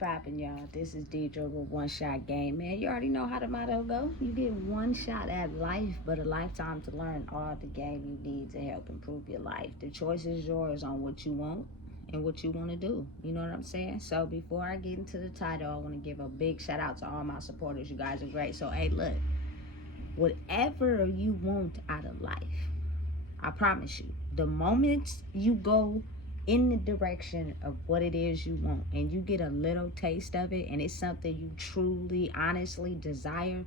Popping, y'all. This is Deidre with One Shot Game. Man, you already know how the motto go. You get one shot at life, but a lifetime to learn all the game you need to help improve your life. The choice is yours on what you want and what you want to do. You know what I'm saying? So before I get into the title, I want to give a big shout out to all my supporters. You guys are great. So, hey, look, whatever you want out of life, I promise you, the moment you go in the direction of what it is you want and you get a little taste of it and it's something you truly, honestly desire,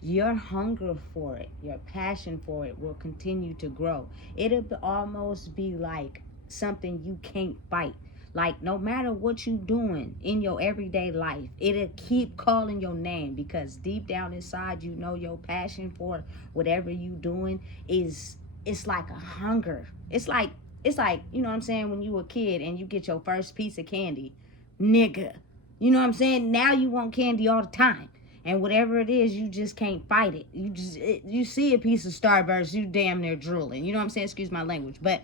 your hunger for it, your passion for it will continue to grow. It'll almost be like something you can't fight. Like, no matter what you doing in your everyday life, it'll keep calling your name because deep down inside, you know your passion for whatever you doing is, it's like a hunger. It's like, you know what I'm saying, when you a kid and you get your first piece of candy, nigga. You know what I'm saying? Now you want candy all the time. And whatever it is, you just can't fight it. You see a piece of Starburst, you damn near drooling. You know what I'm saying? Excuse my language. But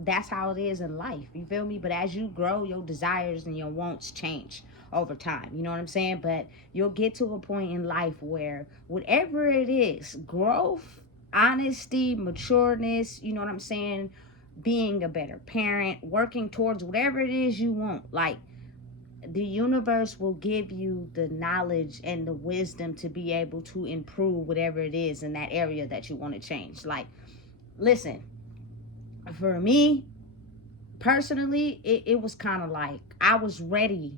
that's how it is in life. You feel me? But as you grow, your desires and your wants change over time. You know what I'm saying? But you'll get to a point in life where whatever it is, growth, honesty, matureness, you know what I'm saying, being a better parent, working towards whatever it is you want. Like, the universe will give you the knowledge and the wisdom to be able to improve whatever it is in that area that you want to change. Like, listen, for me personally, it was kind of like I was ready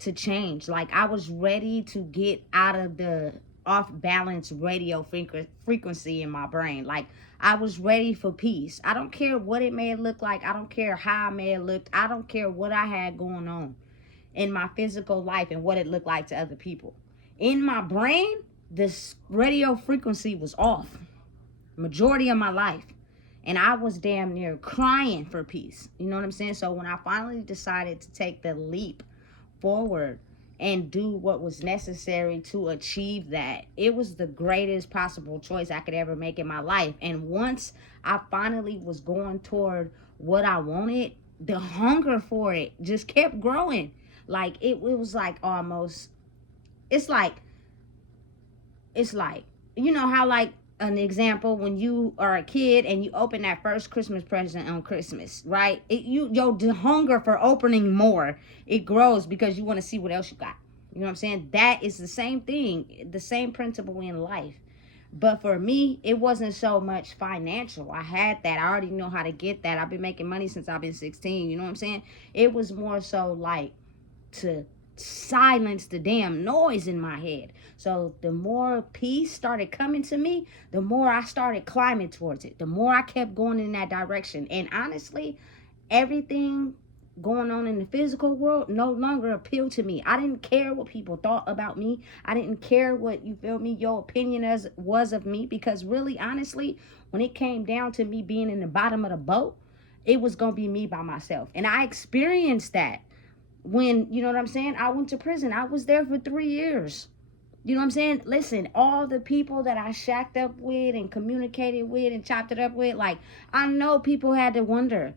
to change. Like, I was ready to get out of the off balance radio frequency in my brain. Like, I was ready for peace. I don't care what it may look like. I don't care how I may have looked. I don't care what I had going on in my physical life and what it looked like to other people. In my brain, this radio frequency was off majority of my life. And I was damn near crying for peace. You know what I'm saying? So when I finally decided to take the leap forward and do what was necessary to achieve that, it was the greatest possible choice I could ever make in my life. And once I finally was going toward what I wanted, the hunger for it just kept growing. Like, it was like almost, it's like, you know how, like, an example, when you are a kid and you open that first Christmas present on Christmas, right? Your hunger for opening more, it grows because you want to see what else you got. You know what I'm saying? That is the same thing, the same principle in life. But for me, it wasn't so much financial. I had that. I already know how to get that. I've been making money since I've been 16. You know what I'm saying? It was more so like to silence the damn noise in my head. So the more peace started coming to me, the more I started climbing towards it. The more I kept going in that direction. And honestly, everything going on in the physical world no longer appealed to me. I didn't care what people thought about me. I didn't care what, you feel me, your opinion was of me, because really, honestly, when it came down to me being in the bottom of the boat, it was going to be me by myself. And I experienced that when, you know what I'm saying, I went to prison. I was there for 3 years. You know what I'm saying? Listen, all the people that I shacked up with and communicated with and chopped it up with, like, I know people had to wonder,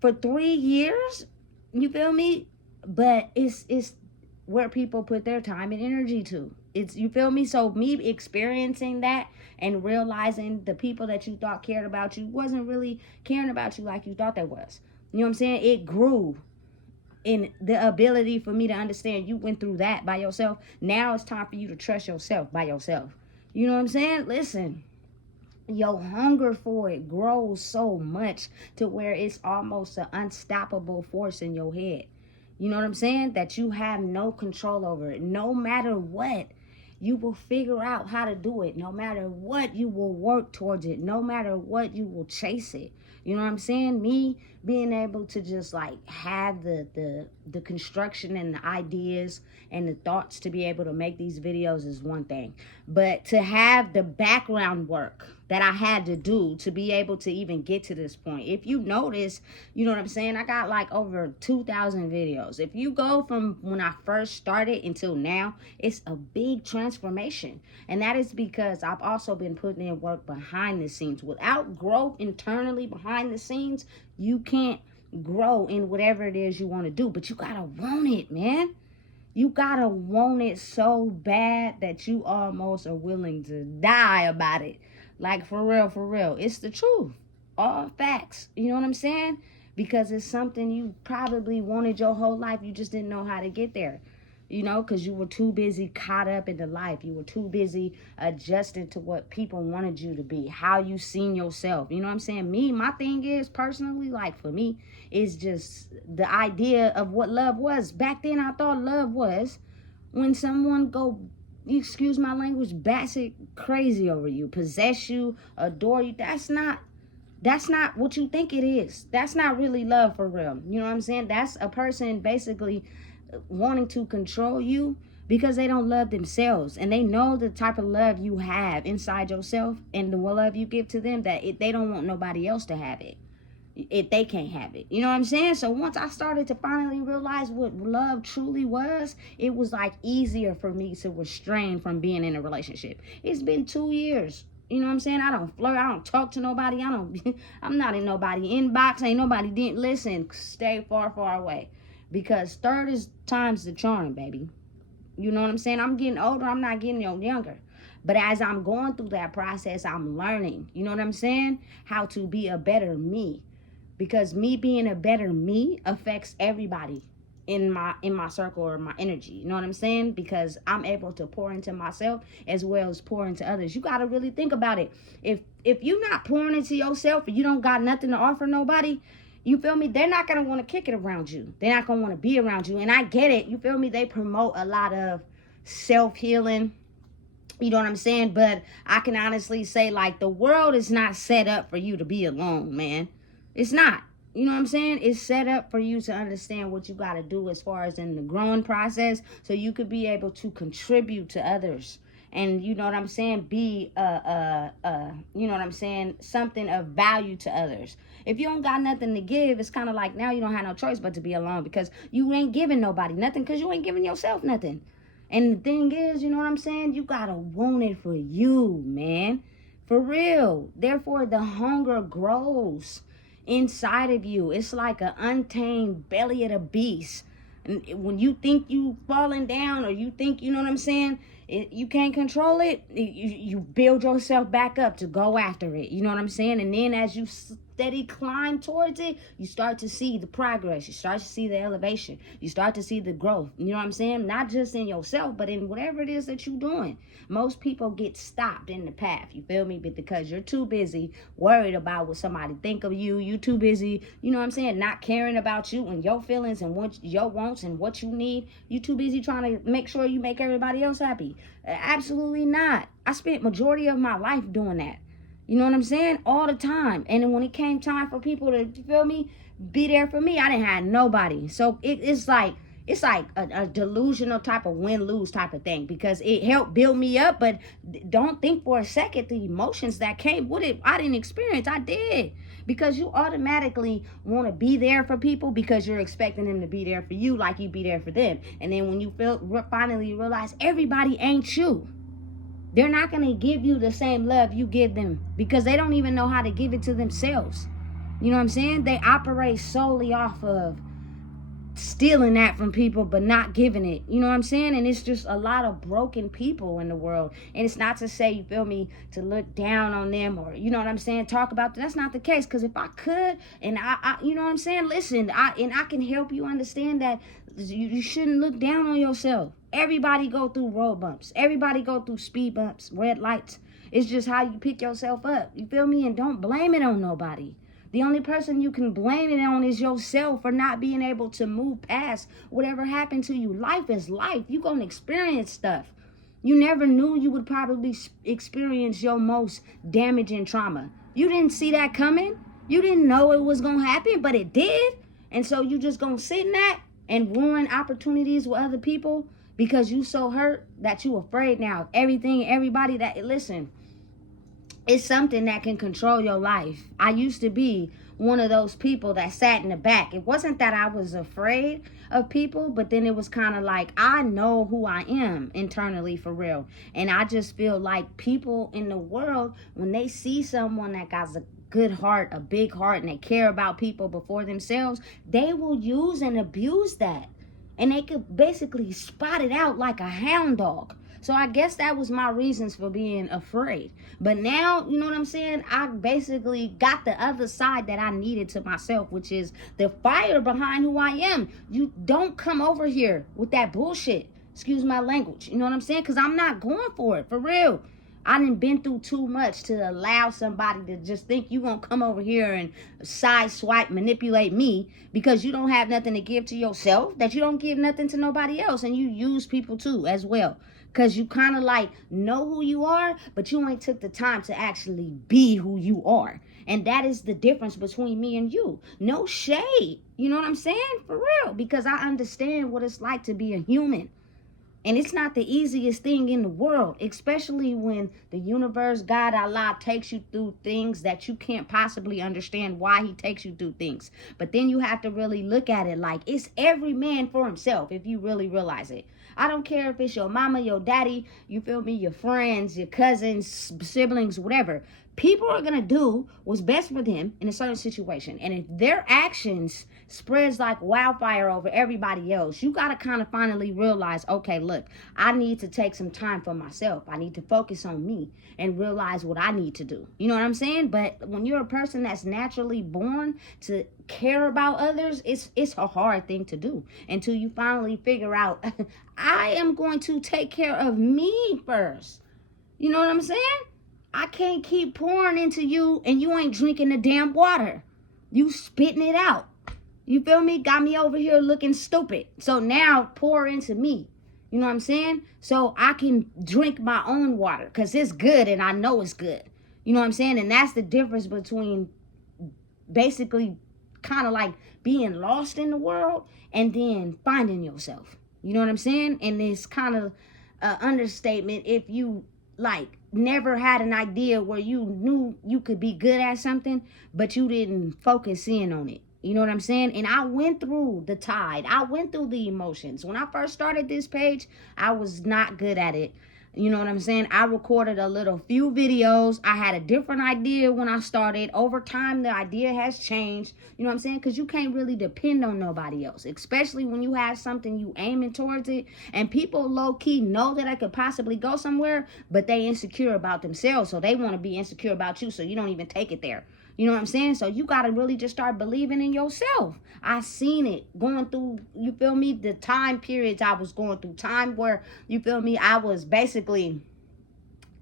for 3 years, you feel me? But it's where people put their time and energy to. It's, you feel me? So me experiencing that and realizing the people that you thought cared about you wasn't really caring about you like you thought they was. You know what I'm saying? It grew in the ability for me to understand you went through that by yourself. Now it's time for you to trust yourself by yourself. You know what I'm saying? Listen, your hunger for it grows so much to where it's almost an unstoppable force in your head. You know what I'm saying? That you have no control over it. No matter what, you will figure out how to do it. No matter what, you will work towards it. No matter what, you will chase it. You know what I'm saying? Me being able to just like have the construction and the ideas and the thoughts to be able to make these videos is one thing. But to have the background work that I had to do to be able to even get to this point. If you notice, you know what I'm saying, I got like over 2,000 videos. If you go from when I first started until now, it's a big transformation. And that is because I've also been putting in work behind the scenes. Without growth internally behind the scenes, you can't grow in whatever it is you want to do. But you gotta want it, man. You gotta want it so bad that you almost are willing to die about it. Like, for real, for real. It's the truth. All facts. You know what I'm saying? Because it's something you probably wanted your whole life. You just didn't know how to get there. You know, because you were too busy caught up into life. You were too busy adjusting to what people wanted you to be, how you seen yourself. You know what I'm saying? My thing is, personally, like, for me, is just the idea of what love was. Back then, I thought love was when someone go, excuse my language, basic crazy over you, possess you, adore you. That's not what you think it is. That's not really love for real. You know what I'm saying? That's a person basically wanting to control you because they don't love themselves, and they know the type of love you have inside yourself and the love you give to them, that they don't want nobody else to have it if they can't have it. You know what I'm saying? So once I started to finally realize what love truly was, it was like easier for me to restrain from being in a relationship. It's been 2 years. You know what I'm saying? I don't flirt. I don't talk to nobody. I'm not in nobody inbox. Ain't nobody didn't listen. Stay far, far away. Because third is time's the charm, baby. You know what I'm saying? I'm getting older. I'm not getting no younger. But as I'm going through that process, I'm learning, you know what I'm saying? How to be a better me. Because me being a better me affects everybody in my circle or my energy. You know what I'm saying? Because I'm able to pour into myself as well as pour into others. You got to really think about it. If you're not pouring into yourself and you don't got nothing to offer nobody, you feel me? They're not going to want to kick it around you. They're not going to want to be around you. And I get it. You feel me? They promote a lot of self-healing. You know what I'm saying? But I can honestly say, like, the world is not set up for you to be alone, man. It's not. You know what I'm saying? It's set up for you to understand what you got to do as far as in the growing process, so you could be able to contribute to others. And you know what I'm saying? Be, you know what I'm saying? Something of value to others. If you don't got nothing to give, it's kind of like now you don't have no choice but to be alone, because you ain't giving nobody nothing, because you ain't giving yourself nothing. And the thing is, you know what I'm saying? You got to want it for you, man. For real. Therefore, the hunger grows inside of you. It's like an untamed belly of the beast. And when you think you falling down, or you think, you know what I'm saying, you can't control it, you build yourself back up to go after it. You know what I'm saying? And then as you steady climb towards it, you start to see the progress. You start to see the elevation. You start to see the growth. You know what I'm saying? Not just in yourself, but in whatever it is that you're doing. Most people get stopped in the path, you feel me? But because you're too busy worried about what somebody think of you, you too busy, you know what I'm saying, not caring about you and your feelings and what your wants and what you need. You too busy trying to make sure you make everybody else happy. Absolutely not. I spent majority of my life doing that. You know what I'm saying? All the time. And then when it came time for people to, feel me, be there for me, I didn't have nobody. So it's like a delusional type of win-lose type of thing, because it helped build me up. But don't think for a second the emotions that came with it, I didn't experience. I did. Because you automatically want to be there for people because you're expecting them to be there for you like you be there for them. And then when you finally realize everybody ain't you, they're not going to give you the same love you give them, because they don't even know how to give it to themselves. You know what I'm saying? They operate solely off of stealing that from people but not giving it. You know what I'm saying? And it's just a lot of broken people in the world. And it's not to say, you feel me, to look down on them, or, you know what I'm saying, talk about them. That's not the case. Because if I could, and I you know what I'm saying, listen, I can help you understand that you shouldn't look down on yourself. Everybody go through road bumps. Everybody go through speed bumps, red lights. It's just how you pick yourself up. You feel me? And don't blame it on nobody. The only person you can blame it on is yourself for not being able to move past whatever happened to you. Life is life. You're going to experience stuff. You never knew you would probably experience your most damaging trauma. You didn't see that coming. You didn't know it was going to happen, but it did. And so you just going to sit in that and ruin opportunities with other people because you so hurt that you afraid now of everything, everybody that, listen, it's something that can control your life. I used to be one of those people that sat in the back. It wasn't that I was afraid of people, but then it was kind of like, I know who I am internally for real. And I just feel like people in the world, when they see someone that got a good heart, a big heart, and they care about people before themselves, they will use and abuse that. and they could basically spot it out like a hound dog. So I guess that was my reasons for being afraid. But now, you know what I'm saying? I basically got the other side that I needed to myself, which is the fire behind who I am. You don't come over here with that bullshit. Excuse my language. You know what I'm saying? Because I'm not going for it, for real. I done been through too much to allow somebody to just think you gonna come over here and side swipe, manipulate me because you don't have nothing to give to yourself, that you don't give nothing to nobody else, and you use people too as well. Because you kind of like know who you are, but you ain't took the time to actually be who you are. And that is the difference between me and you. No shade. You know what I'm saying? For real. Because I understand what it's like to be a human. And it's not the easiest thing in the world, especially when the universe, God, Allah, takes you through things that you can't possibly understand why he takes you through things. But then you have to really look at it like it's every man for himself if you really realize it. I don't care if it's your mama, your daddy, you feel me, your friends, your cousins, siblings, whatever. People are going to do what's best for them in a certain situation. And if their actions spreads like wildfire over everybody else, you got to kind of finally realize, okay, look, I need to take some time for myself. I need to focus on me and realize what I need to do. You know what I'm saying? But when you're a person that's naturally born to care about others, it's a hard thing to do until you finally figure out, I am going to take care of me first. You know what I'm saying? I can't keep pouring into you and you ain't drinking the damn water. You spitting it out. You feel me? Got me over here looking stupid. So now pour into me. You know what I'm saying? So I can drink my own water because it's good and I know it's good. You know what I'm saying? And that's the difference between basically kind of like being lost in the world and then finding yourself. You know what I'm saying? And it's kind of an understatement if you like never had an idea where you knew you could be good at something, but you didn't focus in on it. You know what I'm saying? And I went through the tide. I went through the emotions. When I first started this page, I was not good at it. You know what I'm saying? I recorded a few videos. I had a different idea when I started. Over time, the idea has changed. You know what I'm saying? Because you can't really depend on nobody else, especially when you have something you aiming towards it. And people low-key know that I could possibly go somewhere, but they insecure about themselves. So they want to be insecure about you, so you don't even take it there. You know what I'm saying? So you got to really just start believing in yourself. I seen it going through, you feel me, the time periods I was going through. Time where, you feel me, I was basically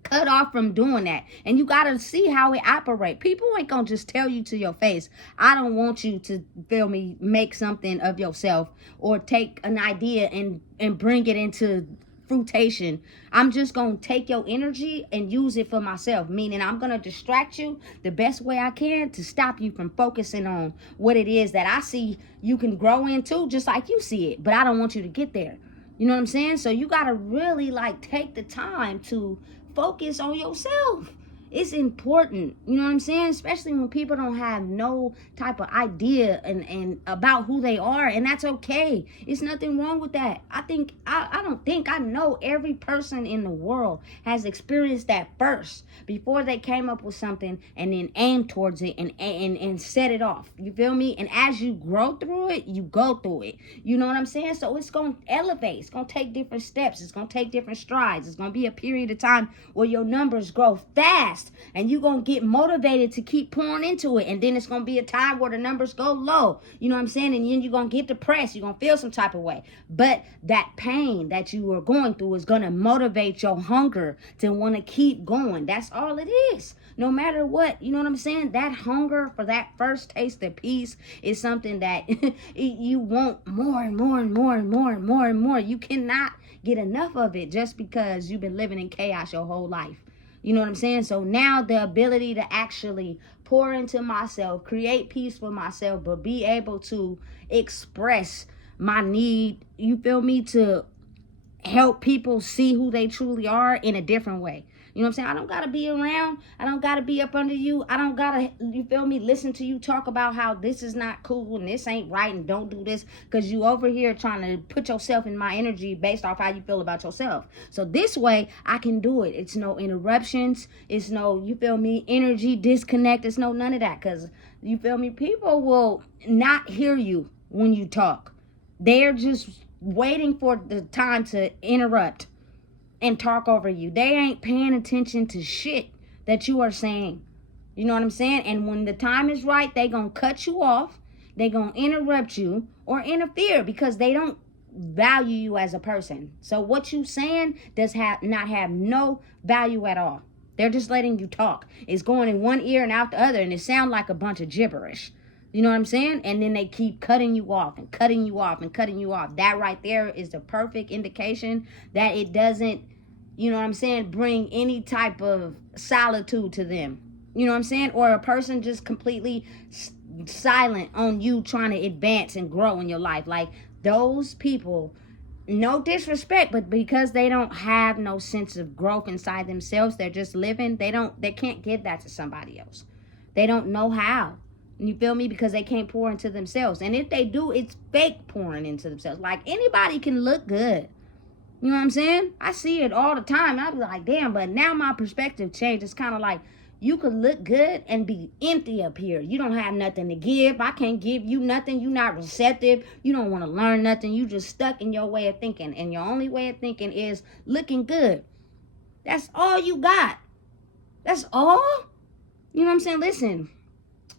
cut off from doing that. And you got to see how it operates. People ain't going to just tell you to your face, I don't want you to, feel me, make something of yourself or take an idea and bring it into fruition. I'm just going to take your energy and use it for myself, meaning I'm going to distract you the best way I can to stop you from focusing on what it is that I see you can grow into, just like you see it, but I don't want you to get there. You know what I'm saying? So you got to really like take the time to focus on yourself. It's important, you know what I'm saying? Especially when people don't have no type of idea and about who they are, and that's okay. It's nothing wrong with that. I know every person in the world has experienced that first before they came up with something and then aim towards it and set it off. You feel me? And as you grow through it, you go through it. You know what I'm saying? So it's going to elevate. It's going to take different steps. It's going to take different strides. It's going to be a period of time where your numbers grow fast. And you're going to get motivated to keep pouring into it. And then it's going to be a time where the numbers go low. You know what I'm saying? And then you're going to get depressed. You're going to feel some type of way. But that pain that you are going through is going to motivate your hunger to want to keep going. That's all it is. No matter what, you know what I'm saying? That hunger for that first taste of peace is something that you want more and more and more and more and more and more. You cannot get enough of it just because you've been living in chaos your whole life. You know what I'm saying? So now the ability to actually pour into myself, create peace for myself, but be able to express my need, you feel me, to help people see who they truly are in a different way. You know what I'm saying? I don't got to be around. I don't got to be up under you. I don't got to, you feel me, listen to you talk about how this is not cool and this ain't right and don't do this because you over here trying to put yourself in my energy based off how you feel about yourself. So this way, I can do it. It's no interruptions. It's no, you feel me, energy disconnect. It's no none of that because, you feel me, people will not hear you when you talk. They're just waiting for the time to interrupt and talk over you. They ain't paying attention to shit that you are saying. You know what I'm saying? And when the time is right, they gonna cut you off. They gonna interrupt you or interfere because they don't value you as a person. So what you saying does not have no value at all. They're just letting you talk. It's going in one ear and out the other, and it sounds like a bunch of gibberish. You know what I'm saying? And then they keep cutting you off and cutting you off and cutting you off. That right there is the perfect indication that it doesn't, you know what I'm saying, bring any type of solitude to them. You know what I'm saying? Or a person just completely silent on you trying to advance and grow in your life. Like those people, no disrespect, but because they don't have no sense of growth inside themselves, they're just living. They can't give that to somebody else. They don't know how. You feel me? Because they can't pour into themselves. And if they do, it's fake pouring into themselves. Like anybody can look good. You know what I'm saying? I see it all the time. I be like, damn, but now my perspective changed. It's kind of like you could look good and be empty up here. You don't have nothing to give. I can't give you nothing. You're not receptive. You don't want to learn nothing. You just stuck in your way of thinking. And your only way of thinking is looking good. That's all you got. That's all. You know what I'm saying? Listen,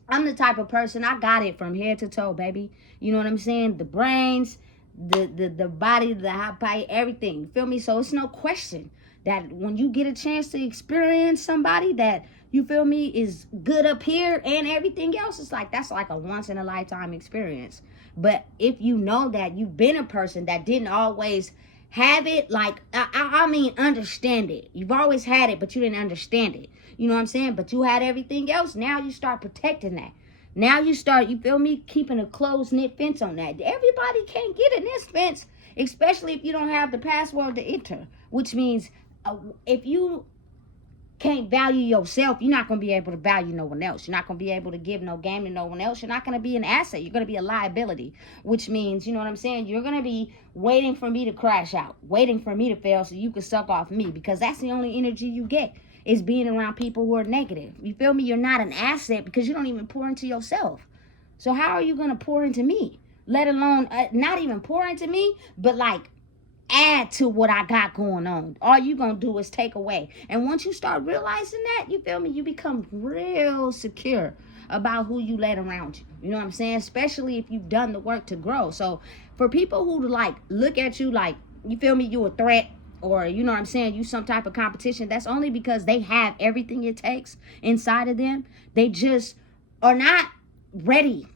I'm the type of person, I got it from head to toe, baby. You know what I'm saying? The brains, the body, the hot pie, everything. You feel me? So it's no question that when you get a chance to experience somebody that, you feel me, is good up here and everything else, it's like, that's like a once in a lifetime experience. But if you know that you've been a person that didn't always have it, like, I mean, understand it. You've always had it, but you didn't understand it. You know what I'm saying? But you had everything else. Now you start protecting that. Now you start, you feel me, keeping a close-knit fence on that. Everybody can't get in this fence, especially if you don't have the password to enter, which means if you can't value yourself, you're not going to be able to value no one else. You're not going to be able to give no game to no one else. You're not going to be an asset. You're going to be a liability, which means, you know what I'm saying, you're going to be waiting for me to crash out, waiting for me to fail so you can suck off me, because that's the only energy you get, is being around people who are negative. You feel me? You're not an asset because you don't even pour into yourself. So how are you going to pour into me? Let alone not even pour into me, but like add to what I got going on. All you gonna do is take away. And once you start realizing that, you feel me, you become real secure about who you let around you. You know what I'm saying? Especially if you've done the work to grow. So for people who like look at you like, you feel me, you a threat, or you know what I'm saying, you some type of competition, that's only because they have everything it takes inside of them. They just are not ready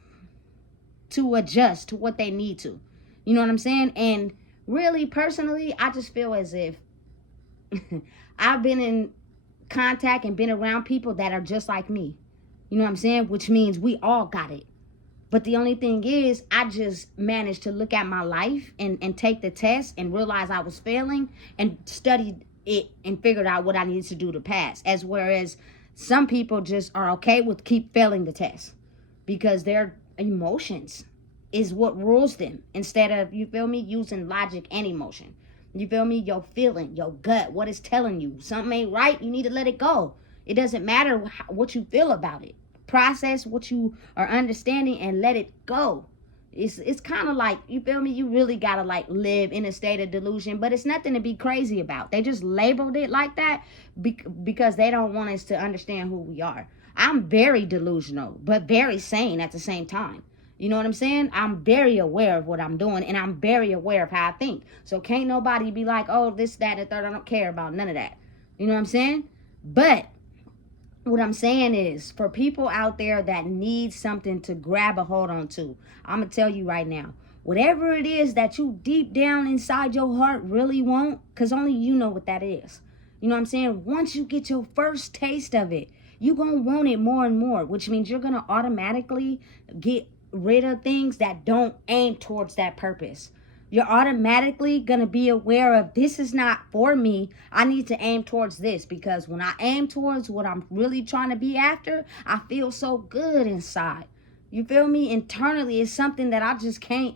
to adjust to what they need to. You know what I'm saying? And really, personally, I just feel as if I've been in contact and been around people that are just like me. You know what I'm saying? Which means we all got it. But the only thing is, I just managed to look at my life and take the test and realize I was failing and studied it and figured out what I needed to do to pass. As whereas some people just are okay with keep failing the test because their emotions is what rules them, instead of, you feel me, using logic and emotion. You feel me? Your feeling, your gut, what it's telling you. Something ain't right, you need to let it go. It doesn't matter what you feel about it. Process what you are understanding and let it go. It's kind of like, you feel me, you really gotta like live in a state of delusion, but it's nothing to be crazy about. They just labeled it like that because they don't want us to understand who we are. I'm very delusional, but very sane at the same time. You know what I'm saying? I'm very aware of what I'm doing, and I'm very aware of how I think. So can't nobody be like, oh, this, that, and the third. I don't care about none of that. You know what I'm saying? But what I'm saying is, for people out there that need something to grab a hold on to, I'm going to tell you right now, whatever it is that you deep down inside your heart really want, because only you know what that is. You know what I'm saying? Once you get your first taste of it, you're going to want it more and more, which means you're going to automatically get rid of things that don't aim towards that purpose. You're automatically going to be aware of, this is not for me. I need to aim towards this, because when I aim towards what I'm really trying to be after, I feel so good inside. You feel me? Internally, it's something that I just can't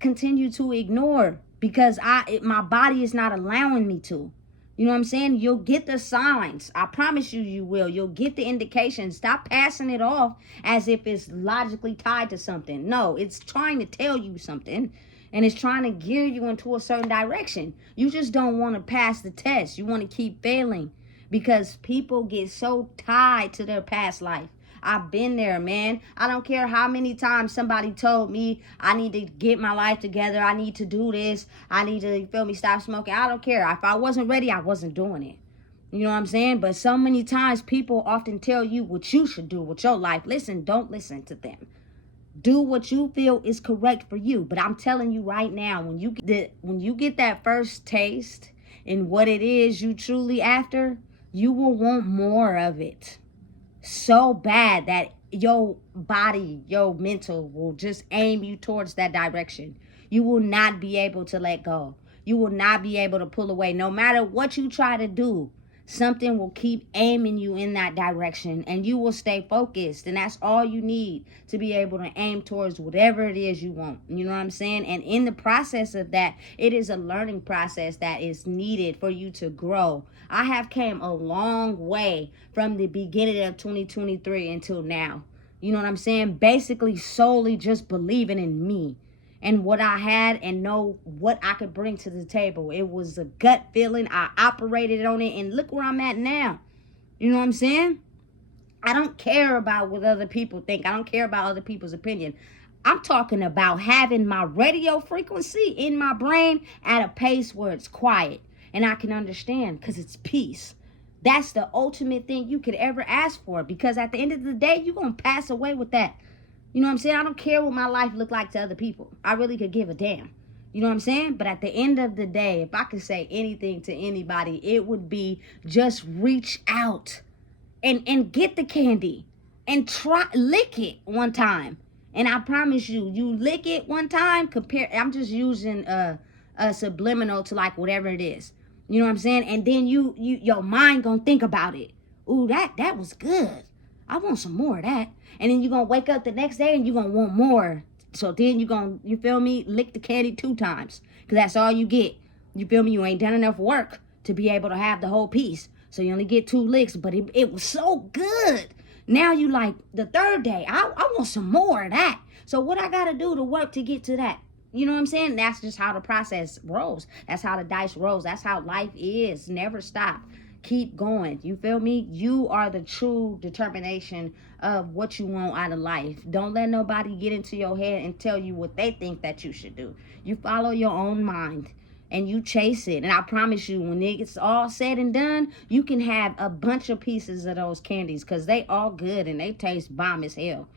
continue to ignore because my body is not allowing me to. You know what I'm saying? You'll get the signs. I promise you, you will. You'll get the indications. Stop passing it off as if it's logically tied to something. No, it's trying to tell you something. And it's trying to gear you into a certain direction. You just don't want to pass the test. You want to keep failing because people get so tied to their past life. I've been there, man. I don't care how many times somebody told me I need to get my life together. I need to do this. I need to, feel me, stop smoking. I don't care. If I wasn't ready, I wasn't doing it. You know what I'm saying? But so many times people often tell you what you should do with your life. Listen, don't listen to them. Do what you feel is correct for you. But I'm telling you right now, when you get that first taste in what it is you truly after, you will want more of it so bad that your body, your mental will just aim you towards that direction. You will not be able to let go. You will not be able to pull away. No matter what you try to do, something will keep aiming you in that direction and you will stay focused. And that's all you need to be able to aim towards whatever it is you want. You know what I'm saying? And in the process of that, it is a learning process that is needed for you to grow. I have came a long way from the beginning of 2023 until now. You know what I'm saying? Basically solely just believing in me and what I had and know what I could bring to the table. It was a gut feeling. I operated on it and look where I'm at now. You know what I'm saying? I don't care about what other people think. I don't care about other people's opinion. I'm talking about having my radio frequency in my brain at a pace where it's quiet and I can understand because it's peace. That's the ultimate thing you could ever ask for, because at the end of the day, you're going to pass away with that. You know what I'm saying? I don't care what my life look like to other people. I really could give a damn. You know what I'm saying? But at the end of the day, if I could say anything to anybody, it would be just reach out and get the candy and lick it one time. And I promise you, you lick it one time, I'm just using a subliminal to like whatever it is. You know what I'm saying? And then your mind gonna think about it. Ooh, that was good. I want some more of that. And then you're going to wake up the next day and you're going to want more. So then you feel me, lick the candy 2 times. Because that's all you get. You feel me? You ain't done enough work to be able to have the whole piece. So you only get 2 licks. But it was so good. Now you like the 3rd day. I want some more of that. So what I got to do to work to get to that? You know what I'm saying? That's just how the process rolls. That's how the dice rolls. That's how life is. Never stop. Keep going. You feel me? You are the true determination of what you want out of life. Don't let nobody get into your head and tell you what they think that you should do. You follow your own mind and you chase it. And I promise you, when it gets all said and done, you can have a bunch of pieces of those candies because they all good and they taste bomb as hell.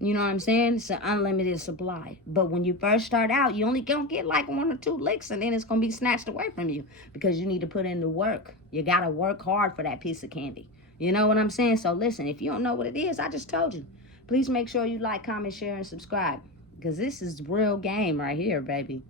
You know what I'm saying? It's an unlimited supply. But when you first start out, you only gonna get like 1 or 2 licks and then it's gonna be snatched away from you because you need to put in the work. You gotta work hard for that piece of candy. You know what I'm saying? So listen, if you don't know what it is, I just told you. Please make sure you like, comment, share, and subscribe because this is real game right here, baby.